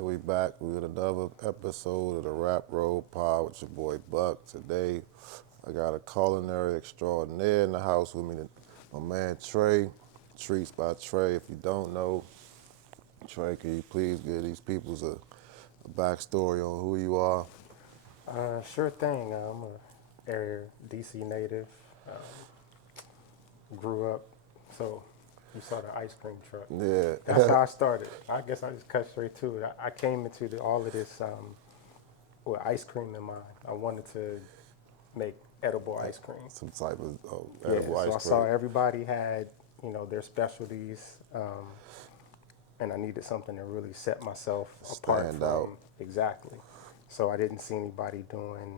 And we back with another episode of the Rap Road Pod with your boy Buck. Today, I got a culinary extraordinaire in the house with me, my man Tre, Treats by Tre. If you don't know, Tre, can you please give these peoples a backstory on who you are? Sure thing. I'm a area DC native. Grew up, so you saw the ice cream truck. That's Yeah, how I started. I guess I just cut straight to it. I came into all of this with ice cream in mind. I wanted to make edible ice cream. some type of Yeah, edible so ice I saw cream. everybody had their specialties, and I needed something to really set myself apart Stand out. from exactly. So I didn't see anybody doing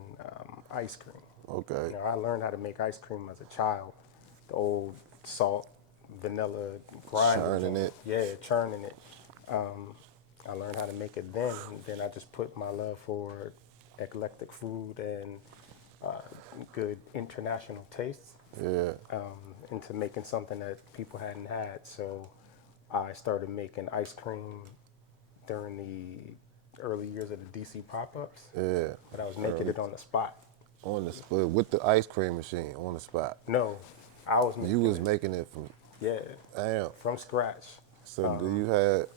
ice cream. Okay, I learned how to make ice cream as a child. The old salt, vanilla grinder churning joint. it. Yeah, churning it. I learned how to make it then, and then I just put my love for eclectic food and uh, good international tastes Yeah, into making something that people hadn't had. So I started making ice cream during the early years of the DC pop-ups, yeah. but I was making Early it on the spot. on the split with the ice cream machine on the spot. No, I was You making was it. making it from Yeah, damn. from scratch. So do you have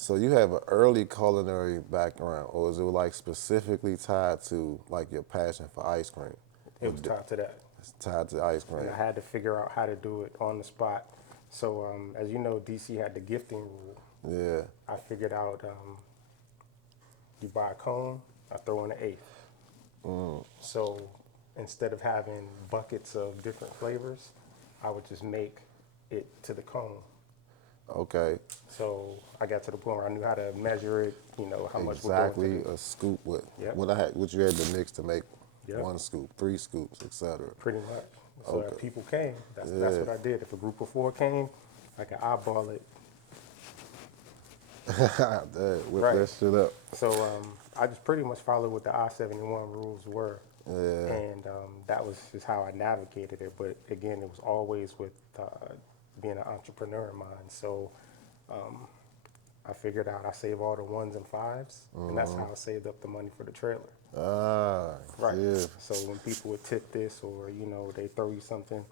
so you have an early culinary background, or is it like specifically tied to like your passion for ice cream? It was tied to that, It's tied to ice and cream. I had to figure out how to do it on the spot. So as you know, DC had the gifting rule. Yeah. I figured out you buy a cone, I throw in an eighth. So instead of having buckets of different flavors, I would just make it to the cone. Okay. So I got to the point where I knew how to measure it, how much would go into Exactly a scoop with Yep, what you had to mix to make yep, one scoop, three scoops, etc. pretty much. So Okay. if people came, that's Yeah. what I did. If a group of four came, I could eyeball it. Dang, whip Right. that shit up. So I just pretty much followed what the I-71 rules were. Yeah. And that was just how I navigated it. But again, it was always with being an entrepreneur in mind. So I figured out I save all the ones and fives, and that's how I saved up the money for the trailer. Ah, Right. yeah. So when people would tip this or, they throw you something,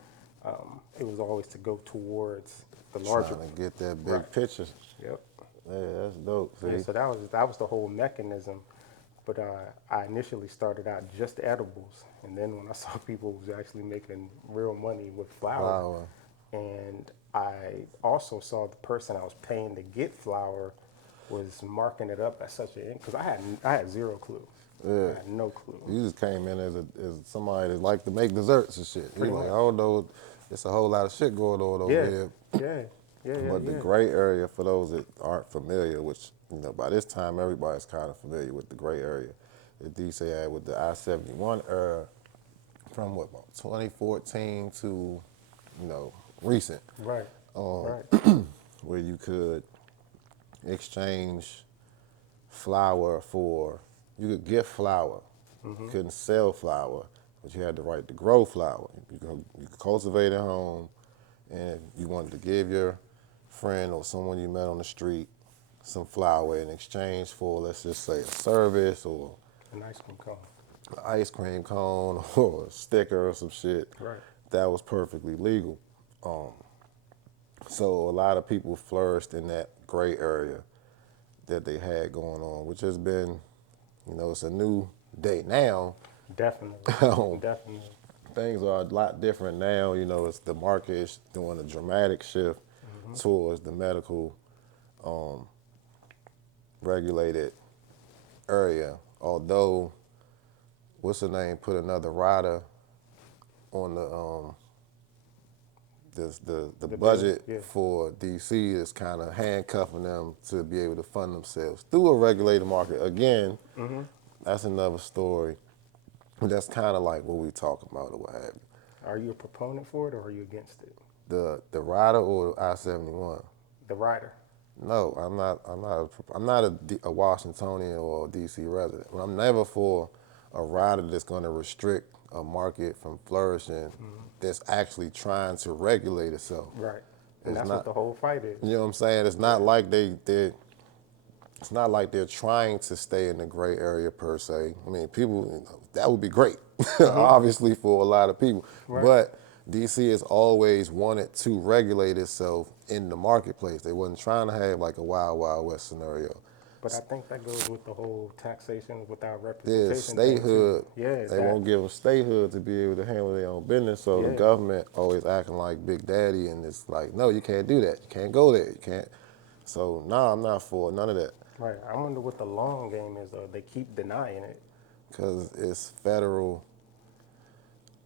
it was always to go towards the larger. Trying to get that big Right. picture. Yep. Yeah, that's dope. Yeah, See? so that was the whole mechanism. But I initially started out just edibles, and then when I saw people was actually making real money with flour, Flour. and I also saw the person I was paying to get flour was marking it up at such a because I had zero clue. Yeah. I had no clue. You just came in as somebody that like to make desserts and shit. You Pretty like, I much. don't know, it's a whole lot of shit going on over Yeah, here. yeah, yeah, yeah, But the yeah. gray area, for those that aren't familiar, which, by this time everybody's kind of familiar with the gray area, that DC had with the I-71 era from what, about 2014 to, recent, Right, right, where you could exchange flour for, you could get flour. You couldn't sell flour, but you had the right to grow flour. You could cultivate at home, and you wanted to give your friend or someone you met on the street some flour in exchange for, let's just say, a service or an ice cream cone. an ice cream cone or a sticker or some shit. Right. That was perfectly legal. So a lot of people flourished in that gray area that they had going on, which has been, it's a new day now. Definitely, Um, definitely. Things are a lot different now. It's the market is doing a dramatic shift towards the medical regulated area. Although, what's her name, put another rider on the The bill, budget yeah. for DC is kind of handcuffing them to be able to fund themselves through a regulated market. Again, that's another story. That's kind of like what we talk about or what have you. Are you a proponent for it or are you against it? The rider or I-71? The rider. No, I'm not. I'm not a Washingtonian or a DC resident. But I'm never for a rider that's going to restrict a market from flourishing. That's actually trying to regulate itself. Right. And It's that's what not. the whole fight is. You know what I'm saying? It's Yeah. not like they it's not like they're trying to stay in the gray area per se. I mean, people, that would be great, obviously, for a lot of people. Right. But DC has always wanted to regulate itself in the marketplace. They wasn't trying to have like a wild, wild west scenario. But I think that goes with the whole taxation without There's representation thing too. statehood. Yeah, They that. won't give them statehood to be able to handle their own business. So the Yeah. government always acting like Big Daddy, and it's like, no, you can't do that. You can't go there. You can't. So no, I'm not for none of that. Right. I wonder what the long game is though. They keep denying it. Because it's federal.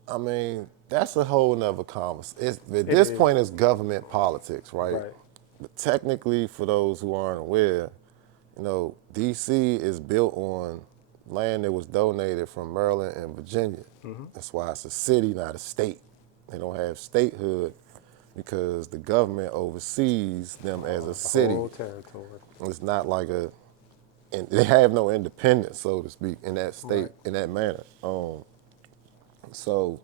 I mean, that's a whole nother conversation. At this is. point, it's government politics, right? Right. But technically, for those who aren't aware, D.C. is built on land that was donated from Maryland and Virginia. That's why it's a city, not a state. They don't have statehood because the government oversees them as a The city. whole territory. It's not like and they have no independence, so to speak, in that state, Right. in that manner. So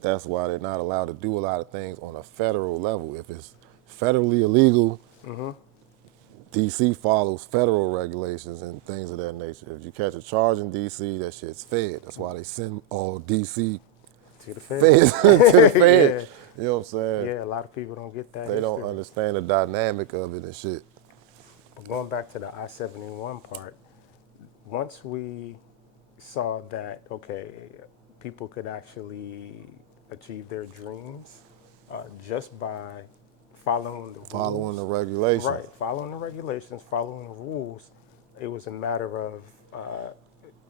that's why they're not allowed to do a lot of things on a federal level. If it's federally illegal, DC follows federal regulations and things of that nature. If you catch a charge in DC, that shit's fed. That's why they send all DC To the Fed. feds to the Fed. Yeah. You know what I'm saying? Yeah, a lot of people don't get that. They don't history. understand the dynamic of it and shit. But going back to the I-71 part, once we saw that, okay, people could actually achieve their dreams just by following the rules. Following the regulations. Right, following the regulations, following the rules. It was a matter of,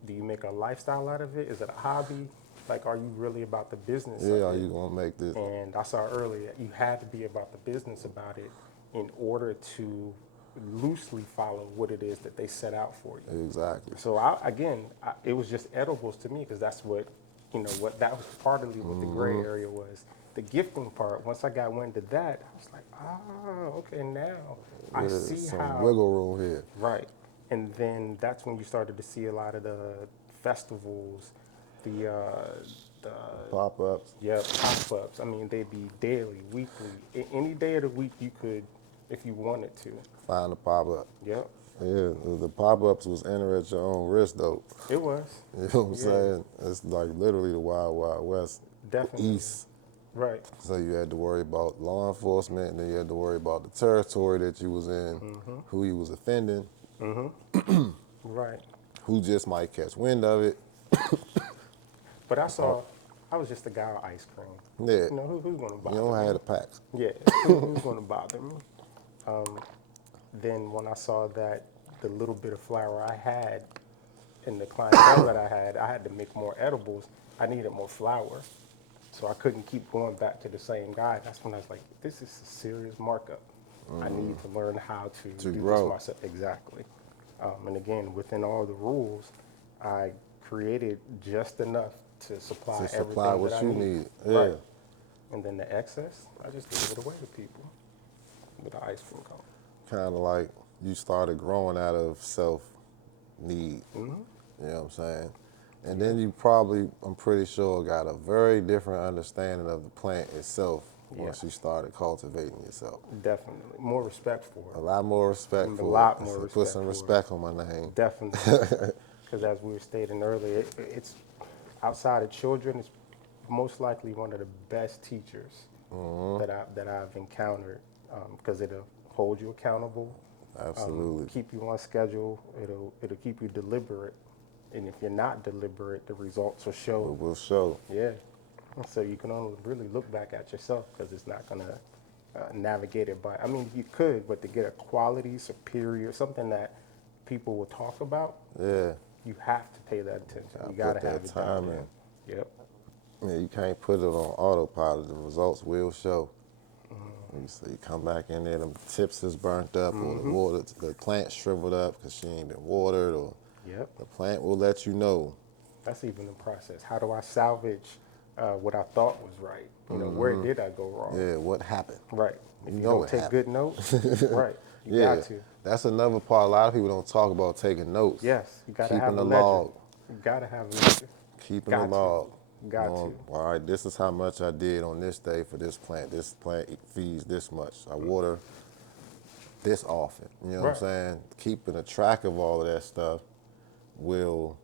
do you make a lifestyle out of it? Is it a hobby? Like, are you really about the business Yeah, of are it? you gonna make this? And I saw earlier, you had to be about the business about it in order to loosely follow what it is that they set out for you. Exactly. So it was just edibles to me because that's what, what that was partly what the gray area was. The gifting part, once I got wind of that, I was like, okay, now I There's see some how. wiggle room here. Right. And then that's when you started to see a lot of the festivals, the Pop-ups. pop-ups. I mean, they'd be daily, weekly, any day of the week you could, if you wanted to. Find a pop-up. Yep, Yeah, the pop-ups was enter at your own risk, though. it was. You know what I'm Yeah. saying? It's like literally the Wild Wild West. Definitely. East. Right. So you had to worry about law enforcement, and then you had to worry about the territory that you was in, who you was offending, Right. who just might catch wind of it. But I was just a guy with ice cream. Yeah. Who's going to bother You don't me? have the packs. Yeah, who's going to bother me? Then when I saw that the little bit of flour I had and the clientele that I had to make more edibles, I needed more flour. So I couldn't keep going back to the same guy. That's when I was like, this is a serious markup. I need to learn how to do grow. this myself. Exactly. And again, within all the rules, I created just enough to supply To everything supply what that you I need. Yeah. Right. And then the excess, I just gave it away to people with the ice cream cone. Kind of like you started growing out of self-need. You know what I'm saying? And then you probably, I'm pretty sure, got a very different understanding of the plant itself once you started cultivating yourself. Definitely. More respect for A it. lot more respect A for lot it. more Put respect some for it. respect on my name. Definitely. Because as we were stating earlier, it's outside of children, it's most likely one of the best teachers that I've encountered because it'll hold you accountable. Absolutely. Keep you on schedule. It'll keep you deliberate. And if you're not deliberate, the results will show. It will show. Yeah. And so you can only really look back at yourself because it's not going to navigate it by, I mean, you could, but to get a quality, superior, something that people will talk about, Yeah. you have to pay that attention. You Put got to that have it time down. in. Yep. Yeah, you can't put it on autopilot. The results will show. You come back in there, them tips is burnt up, or the water, the plant shriveled up because she ain't been watered, or Yep. the plant will let you know. That's even the process. How do I salvage what I thought was right? Where did I go wrong? Yeah, what happened? Right. If you know don't it take happened. good notes, right. You Yeah, got to. that's another part. A lot of people don't talk about taking notes. Yes. You got to Keeping have a the ledger. log. You got to have a ledger. Keeping Got the to. log. Got All right, this is how much I did on this day for this plant. This plant feeds this much. I water this often. You know what I'm Right. saying? Keeping a track of all of that stuff will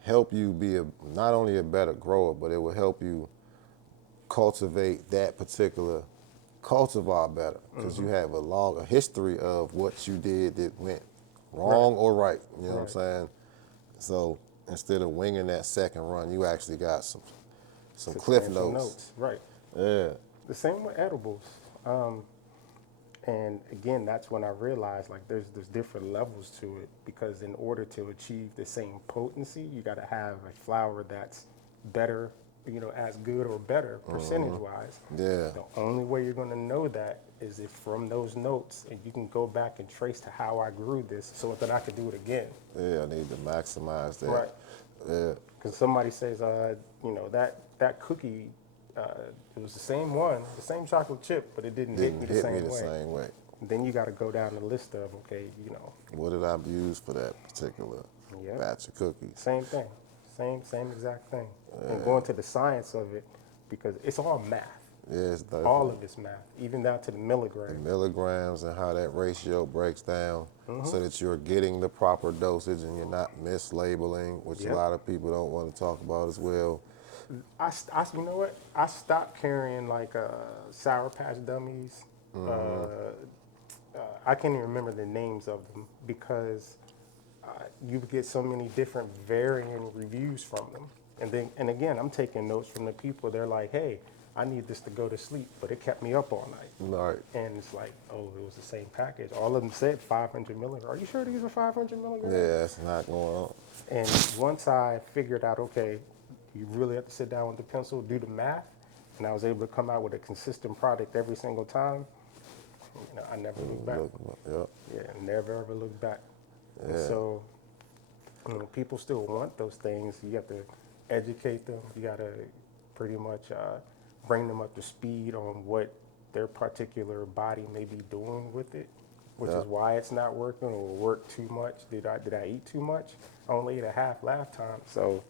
help you be not only a better grower, but it will help you cultivate that particular cultivar better, because you have a history of what you did that went Right. wrong or right. You know what I'm Right. saying? So instead of winging that second run, you actually got some cliff Substantial notes. notes. Right. Yeah. The same with edibles. And again, that's when I realized like there's different levels to it, because in order to achieve the same potency, you got to have a flower that's better, as good or better percentage wise. Yeah. The only way you're going to know that is if from those notes, and you can go back and trace to how I grew this so that I could do it again. Yeah, I need to maximize that. Right. Yeah. Because somebody says, that cookie, it was the same one, the same chocolate chip, but it didn't hit me Didn't the hit me same the way. same way. Then you got to go down the list of, okay, What did I use for that particular yep, batch of cookies? same thing, same exact thing. And going to the science of it, because it's all math. Yeah, it's All definitely of it's math, even down to the the milligram. milligrams and how that ratio breaks down so that you're getting the proper dosage and you're not mislabeling, which a Yep. lot of people don't want to talk about as well. You know what? I stopped carrying like Sour Patch Dummies. I can't even remember the names of them, because you get so many different varying reviews from them. And again, I'm taking notes from the people. They're like, hey, I need this to go to sleep, but it kept me up all night. Right. And it's like, oh, it was the same package. All of them said 500 milligrams. Are you sure these are 500 milligrams? Yeah, that's not going on. And once I figured out, okay, you really have to sit down with the pencil, do the math, and I was able to come out with a consistent product every single time, I never looked back. Yep. Yeah, never ever looked back. And Yeah. so, people still want those things. You have to educate them. You got to pretty much bring them up to speed on what their particular body may be doing with it, which is Yep. why it's not working, or work too much. Did I eat too much? I only ate a half last time. So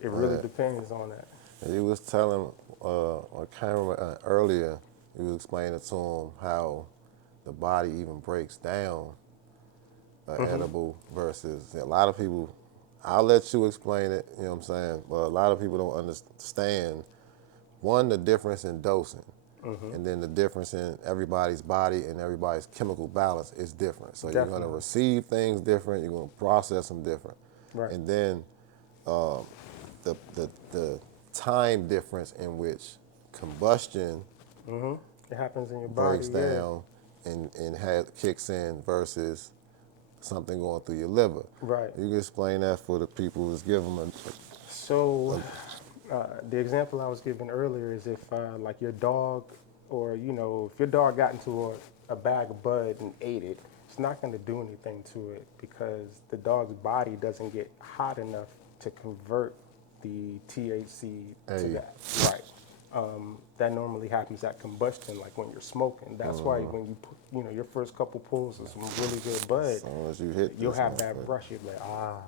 it really Right. depends on that. And you was telling, on camera earlier, you was explaining to him how the body even breaks down an edible versus a lot of people. I'll let you explain it. You know what I'm saying? But a lot of people don't understand, one, the difference in dosing, and then the difference in everybody's body and everybody's chemical balance is different. So you're going to Definitely. receive things different. You're going to process them different, Right. and then the time difference in which combustion It happens in your body. breaks Yeah. down and kicks in versus something going through your liver. Right. You can explain that for the people who's giving them So, the example I was given earlier is if, like your dog, or if your dog got into a bag of bud and ate it, it's not going to do anything to it, because the dog's body doesn't get hot enough to convert the THC to Hey. that. Right. That normally happens at combustion, like when you're smoking. That's why when you put, your first couple pulls of some really good bud, as soon as you hit you'll this have that motherfucker, brush. You're like,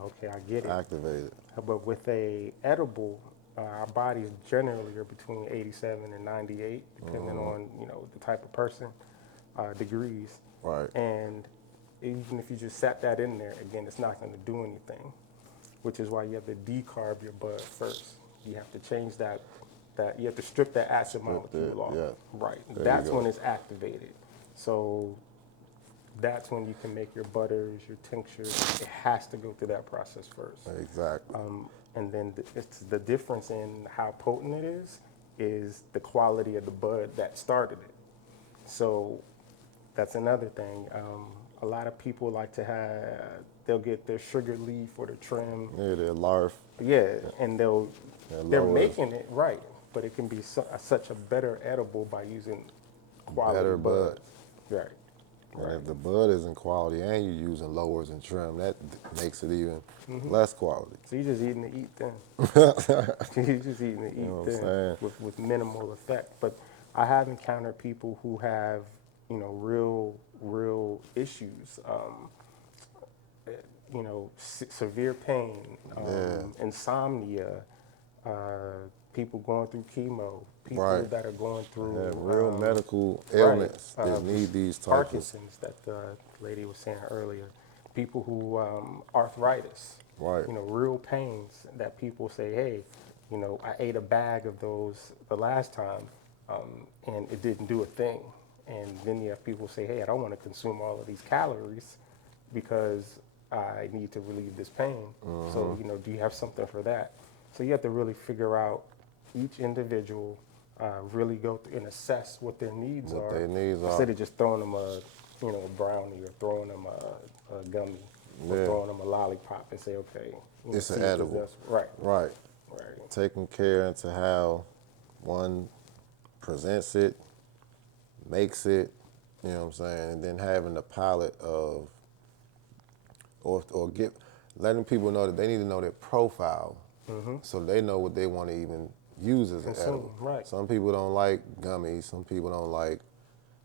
okay, I get it. activated. But with a edible, our bodies generally are between 87 and 98, depending on the type of person, degrees. Right. And even if you just sat that in there, again, it's not going to do anything. Which is why you have to decarb your bud first. You have to change that you have to strip that acid molecule off. yeah. Right. There That's you go. when it's activated. So that's when you can make your butters, your tinctures. It has to go through that process first. Exactly. And then it's the difference in how potent it is the quality of the bud that started it. So that's another thing. A lot of people like to they'll get their sugar leaf or the trim. Yeah, they're larf. Yeah, and they're lower- making it right, but it can be such a better edible by using quality Better buds. bud. Right. And if the bud isn't quality and you're using lowers and trim, that makes it even less quality. So you're just eating to eat thin. You're just eating to eat know what I'm thin saying? with minimal effect. But I have encountered people who have, real issues. Severe pain, insomnia, people going through chemo, people Right. that are going through Have real medical right, ailments that need these types of. Parkinson's that the lady was saying earlier, people who arthritis, Right. real pains that people say, hey, I ate a bag of those the last time, and it didn't do a thing. And then you have people say, hey, I don't want to consume all of these calories because I need to relieve this pain. So, do you have something for that? So you have to really figure out each individual, really go through and assess what their needs What are their needs are. instead of just throwing them a brownie or throwing them a gummy or Yeah. throwing them a lollipop and say, okay, It's see an if this edible. does- Right, Right. right. Taking care into how one presents it, makes it, you know what I'm saying, and then having the palette of, or get, letting people know that they need to know their profile, so they know what they want to even use as an Consume, edible. right. Some people don't like gummies. Some people don't like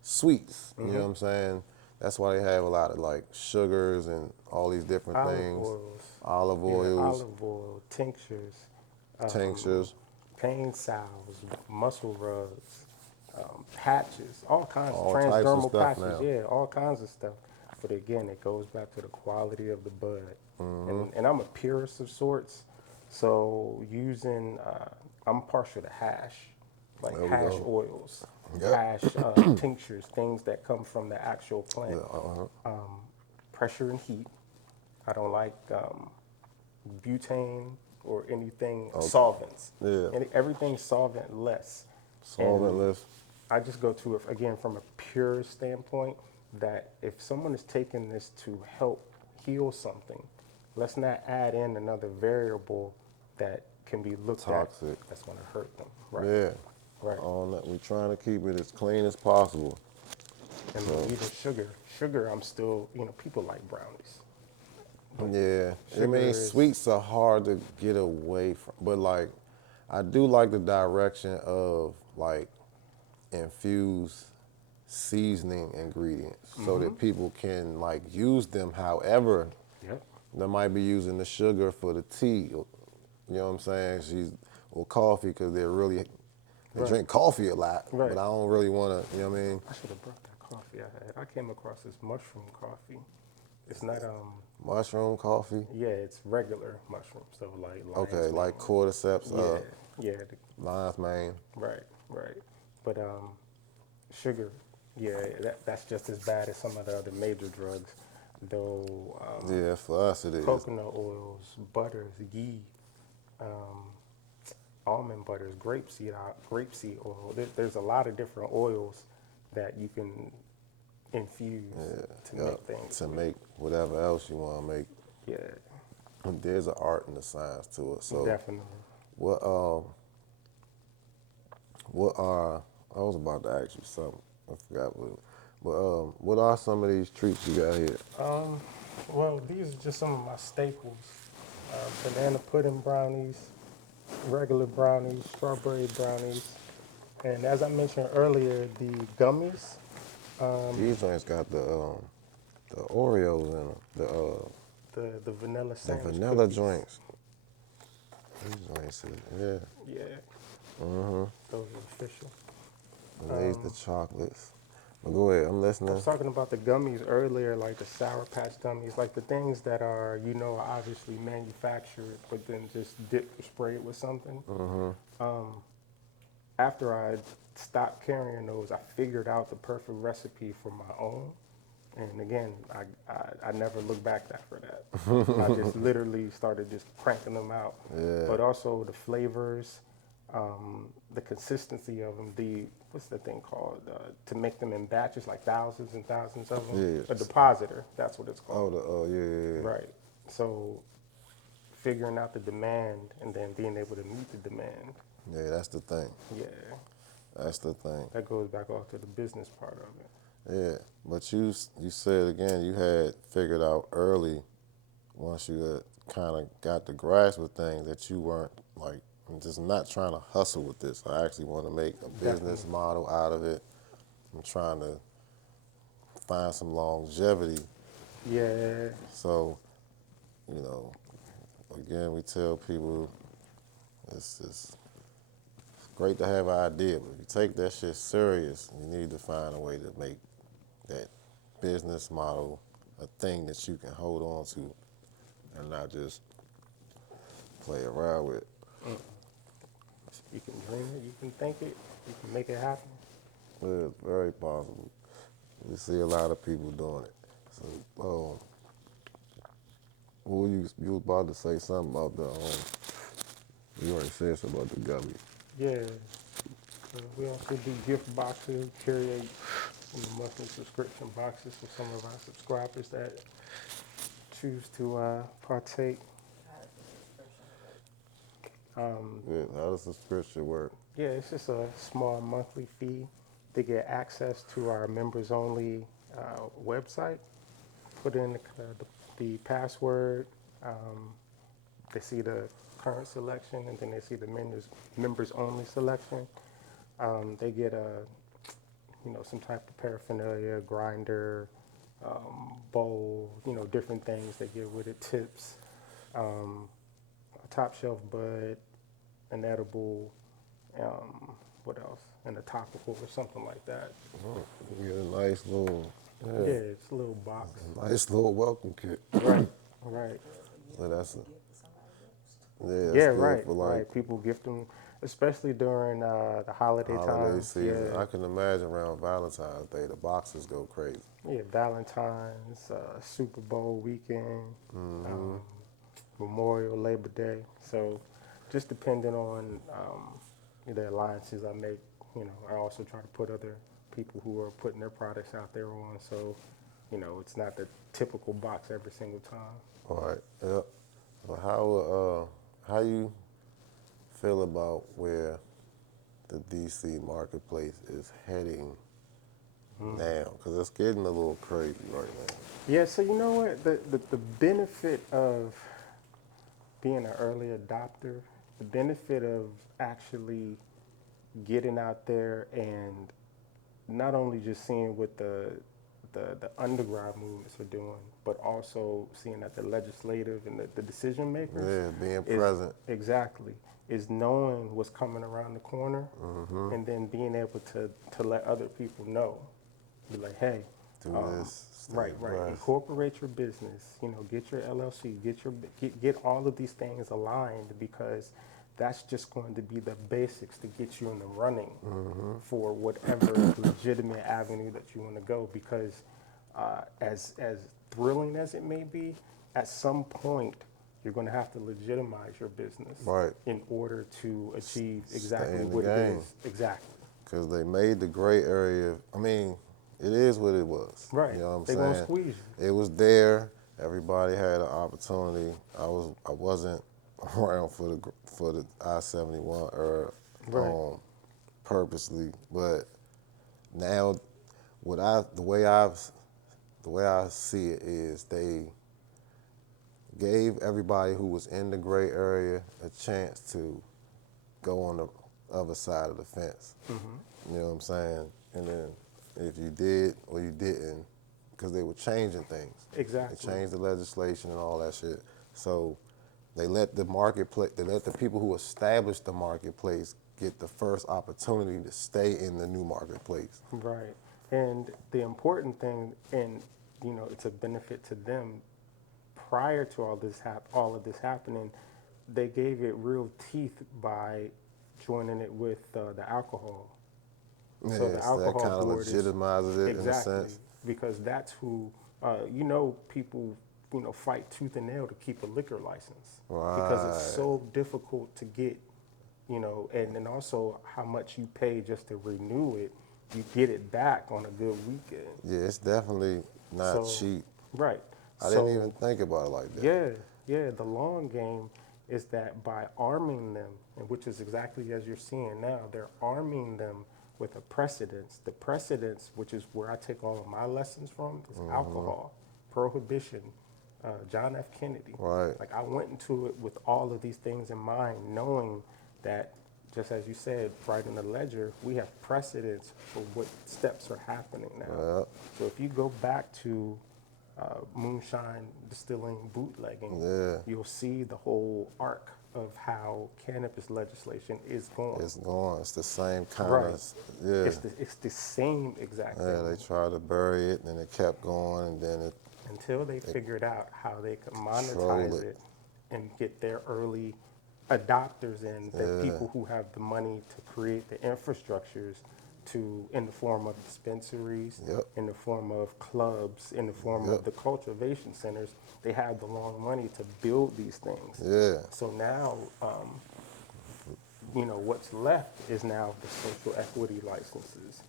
sweets. You know what I'm saying? That's why they have a lot of like sugars and all these different Olive things. oils. Olive Yeah, oils, olive oil, tinctures, tinctures, pain salves, muscle rubs, patches, all kinds of all types of transdermal stuff patches, now. yeah, all kinds of stuff. But again, it goes back to the quality of the bud. And I'm a purist of sorts, so using, I'm partial to hash, like There we hash go. oils, Yep. hash tinctures, things that come from the actual plant. Pressure and heat. I don't like butane or anything solvents. Yeah. Everything solvent less. Solventless. I just go to it again from a pure standpoint that if someone is taking this to help heal something, let's not add in another variable that can be looked Toxic. at that's going to hurt them. Right. Yeah. Right. All that. We're trying to keep it as clean as possible. And even sugar. Sugar, I'm still, people like brownies. Yeah, I Sugar mean, is sweets are hard to get away from, but like, I do like the direction of like infused seasoning ingredients so that people can like use them however. Yep. They might be using the sugar for the tea, you know what I'm saying? Or coffee because they Right. drink coffee a lot, Right. but I don't really want to, you know what I mean? I should have brought that coffee I had. I came across this mushroom coffee. It's not Mushroom coffee. yeah, it's regular mushrooms, so like lion's Okay, mane. like cordyceps, Yeah, yeah, lion's mane. right, right. But sugar, yeah, that's just as bad as some of the other major drugs. Though Yeah, for us it is. coconut oils, butters, ghee, almond butters, grapeseed oil. There's a lot of different oils that you can infuse to make things. To make whatever else you want to make. Yeah, There's an art and a science to it. So definitely. what I was about to ask you something. I forgot what are some of these treats you got here? Well, these are just some of my staples. Banana pudding brownies, regular brownies, strawberry brownies, and as I mentioned earlier, the gummies. These joints got the Oreos in them. The vanilla The sandwich vanilla cookies. joints. These joints is, Yeah. Those are official. and these the chocolates. But go ahead, I'm I listening. was talking about the gummies earlier, like the Sour Patch gummies, like the things that are, obviously manufactured, but then just sprayed with something. After I stopped carrying those, I figured out the perfect recipe for my own. And again, I never looked back after that. I just literally started just cranking them out. Yeah. But also the flavors, the consistency of them, what's the thing called? To make them in batches, like thousands and thousands of them. Yeah. A depositor, that's what it's called. Yeah. Right. So figuring out the demand and then being able to meet the demand. Yeah, that's the thing. Yeah. That's the thing. That goes back off to the business part of it. Yeah, but you said again you had figured out early, once you had kind of got the grasp of things, that you weren't like, I'm just not trying to hustle with this. I actually want to make a business Definitely. model out of it. I'm trying to find some longevity. Yeah. So, you know, again, we tell people it's great to have an idea, but if you take that shit serious, you need to find a way to make that business model a thing that you can hold on to and not just play around with. You can dream it, you can think it, you can make it happen. It's very possible. We see a lot of people doing it. So, you was about to say something about you already said something about the gummy. Yeah. We also do gift boxes, curate monthly subscription boxes for some of our subscribers that choose to partake. Yeah, how does subscription work? Yeah, it's just a small monthly fee to get access to our members only website. Put in the password. They see the current selection, and then they see the members only selection. They get some type of paraphernalia, grinder, bowl, different things they get with it, tips, a top shelf bud, an edible, what else, and a topical or something like that. Oh, you get a nice little, Yeah, it's a little box. nice little welcome kit. Right, right. So that's Yeah, that's good right, for like right. People gift them, especially during the holiday holiday times. season. Yeah, I can imagine around Valentine's Day, the boxes go crazy. yeah. Valentine's, Super Bowl weekend, um, Memorial, Labor Day. So, just depending on the alliances I make, I also try to put other people who are putting their products out there on. So, it's not the typical box every single time. All right. Yep. Well, how you feel about where the DC marketplace is heading now? Because it's getting a little crazy right now. Yeah. So you know what? The benefit of being an early adopter, the benefit of actually getting out there and not only just seeing what the underground movements are doing, but also seeing that the legislative and the decision makers Yeah, being is present. exactly is knowing what's coming around the corner, and then being able to let other people know, be like, hey, Do this. Stay right, abreast. incorporate your business. Get your LLC, get all of these things aligned, because that's just going to be the basics to get you in the running for whatever legitimate avenue that you want to go. Because as thrilling as it may be, at some point you're going to have to legitimize your business Right. in order to achieve Stay exactly in the what it game. is. Exactly. Because they made the gray area. I mean, it is what it was. Right. You know what They're I'm gonna saying? squeeze you. It was there. Everybody had an opportunity. I wasn't around for the I-71 or Right. purposely, but now the way I see it is they gave everybody who was in the gray area a chance to go on the other side of the fence. You know what I'm saying? And then if you did or you didn't, because they were changing things. Exactly. They changed the legislation and all that shit. So they let the marketplace, they let the people who established the marketplace get the first opportunity to stay in the new marketplace. Right. And the important thing, and it's a benefit to them. Prior to all of this happening, they gave it real teeth by joining it with the alcohol. So the Yes, that alcohol kind of board is legitimizes it in a exactly, sense. because that's who people fight tooth and nail to keep a liquor license, because it's Right. so difficult to get, and then also how much you pay just to renew it. You get it back on a good weekend. Yeah, it's definitely not So cheap. right. I So didn't even think about it like that. yeah, yeah. The long game is that by arming them, and which is exactly as you're seeing now, they're arming them with a precedence. The precedence, which is where I take all of my lessons from, is alcohol, prohibition, John F. Kennedy. Right. Like, I went into it with all of these things in mind, knowing that, just as you said, right in the ledger, we have precedence for what steps are happening now. Yep. So if you go back to moonshine distilling bootlegging, Yeah. you'll see the whole arc of how cannabis legislation is going. It's going. It's the same kind Right. of, yeah. It's the same exact Yeah, they thing tried to bury it, and then it kept going, and then until they it figured out how they could control monetize it. it and get their early adopters in, the Yeah, people who have the money to create the infrastructures to, in the form of dispensaries, yep, in the form of clubs, in the form yep, of the cultivation centers. They have the long money to build these things. yeah, So now, what's left is now the social equity licenses.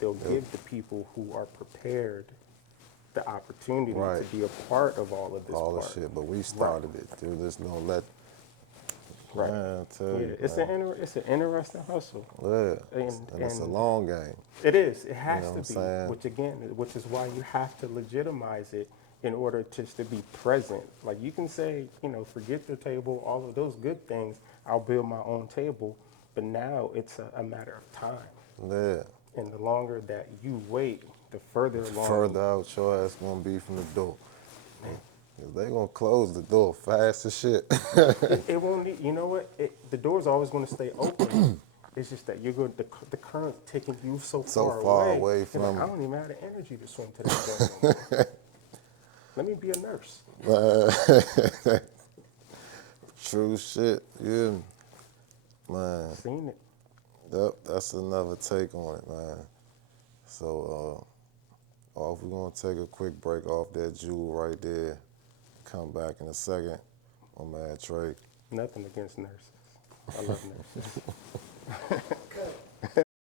They'll yep. give the people who are prepared the opportunity to Right. be a part of all of this All the part. shit, but we Right, started it, dude. There's no let. right. Man, I tell Yeah, you, it's man. it's an interesting hustle, Yeah, and it's a and long game. it is. It You know has what to I'm be. saying? Which is why you have to legitimize it in order just to be present. Like you can say, forget the table, all of those good things. I'll build my own table, but now it's a matter of time. Yeah. And the longer that you wait, the further along. Further out your ass gonna be from the door. 'Cause they gonna close the door fast as shit. It won't need, you know what? The door's always going to stay open. It's just that you're going, the current's taking you so So far far away. away You're like, from I don't even have the energy to swim to that joint no more. Let me be a nurse. True shit. Yeah, man. Seen it. Yep, that's another take on it, man. So, we're gonna take a quick break off that jewel right there. Come back in a second. My man Trey. Nothing against nurses. I love nurses.